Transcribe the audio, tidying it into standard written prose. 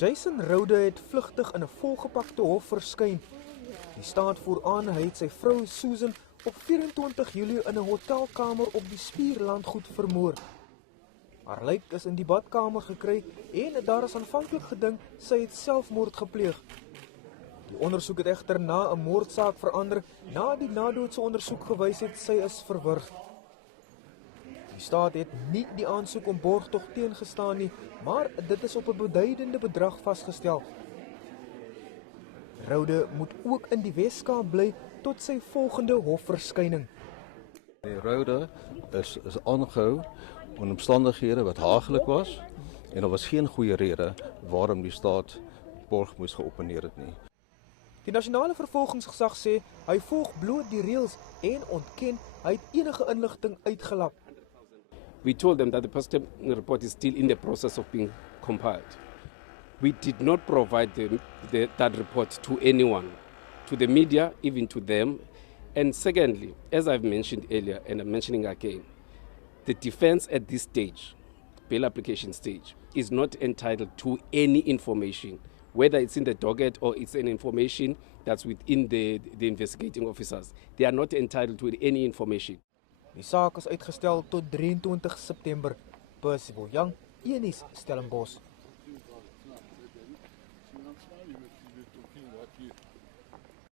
Jason Rode het vlugtig in 'n volgepakte hof verskyn. Die staat vooraan hy het sy vrou Susan op 24 Julie in 'n hotelkamer op die Spierlandgoed vermoor. Haar lijk is in die badkamer gekry en daar is aanvanklik gedink sy het selfmoord gepleeg. Die ondersoek het egter na 'n moordsaak verander na die nadoodse ondersoek gewys het sy is verwrig. Die staat het nie die aansoek om borgtog teengestaan nie, maar dit is op 'n beduidende bedrag vasgestel. Rode moet ook in die Weskaap bly tot sy volgende hofverskyning. Die Rode is aangehou onder omstandighede wat haaglik was en daar was geen goeie rede waarom die staat borg moes geopponeer het nie. Die nasionale vervolgingsgesag sê hy volg bloot die reëls en ontken hy het enige inligting uitgelap. We told them that the post-mortem report is still in the process of being compiled. We did not provide that report to anyone, to the media, even to them. And secondly, as I've mentioned earlier, and I'm mentioning again, the defense at this stage, bail application stage, is not entitled to any information, whether it's in the docket or it's an information that's within the investigating officers. They are not entitled to any information. Die saak is uitgestel tot 23 September. Percy Boyang, Stellenbosch.